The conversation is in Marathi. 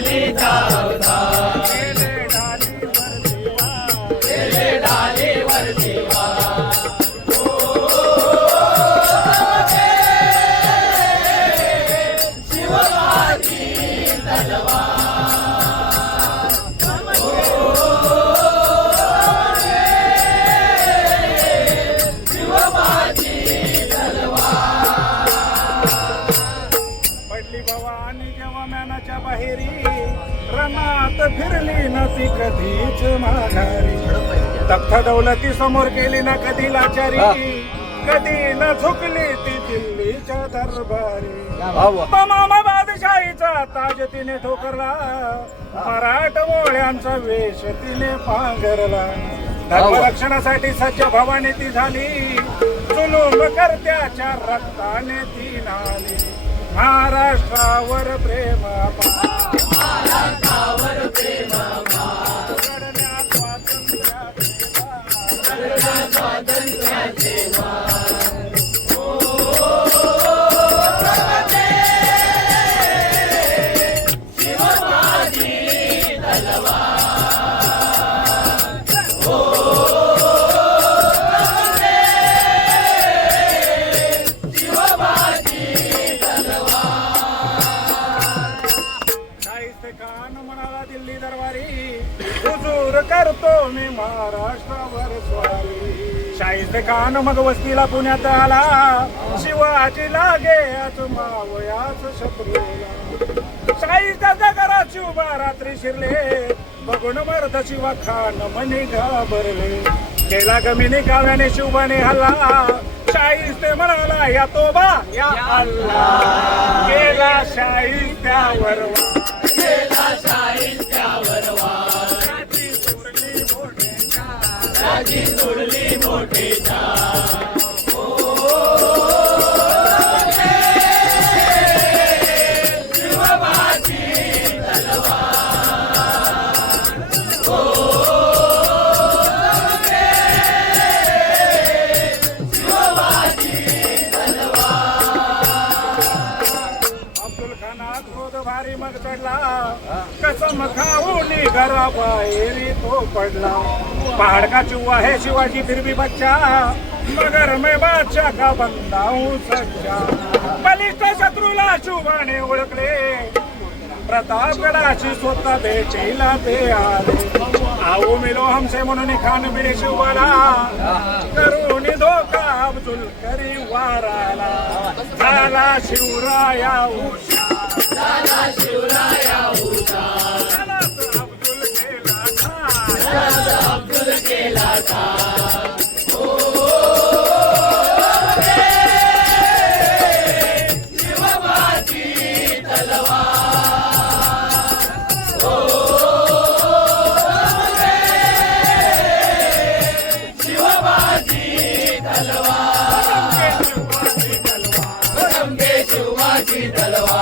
चिखलीचा अवतार केले ढालीवर देवा शिवबाची तलवार रणात फिरली न ती कधीच माघारी तख्त दौलती समोर केली ना कधी लाचारी कधी न झुकली ती दिल्लीच्या दरबारी तमाम बादशाहीचा ताज तिने ठोकरला मराठमोळ्यांचा वेश तिने पांघरला धर्मरक्षणासाठी सज्ज भवानी ती झाली जुलूम करत्याच्या रक्ताने ती नाली महाराष्ट्रावर प्रेम महाराष्ट्रावर प्रेम स्वातंत्र्याचे शिवबाची तलवार दिल्ली दरबारी हुजूर करतो मी महाराष्ट्रावर स्वारी शाहिद खान मग वस्तीला पुण्यात आला शिवाजी लागे आज मावयाच शत्रूला शाहिदाच्या घरात शिवबा रात्री शिरले बघून मर्द शिवा खान मनी घाबरले केला गमिनी काव्याने शिवबाने हल्ला शाहिस्ते म्हणाला या तोबा या अल्लाह केला शाहिस्त्यावर केला साहित्यावर वार राजी सोडली मोठेचा शिवबाची तलवार शिवबाची अब्दुल खानात होत भारी मग चढला कसम खाऊन घरा बाहेर तो पडला पहाड़ का चुहा है शिवाजी फिर भी बच्चा मगर मैं बादशाह का बंदा हूँ सच्चा बलिष्ठ शत्रूला शिवबाने ओळखले प्रतापगडाची स्वतः भेटीला ते आले आओ मिलो हमसे म्हणून खान मिळे शिवबाला करून धोका अब्दुल करी वाराला झाला शिवराया हुशार झाला शिवराया हुशार अब्दुल केला ठार शिवबाची तलवार शिवबाची तलवार शिवबाची तलवार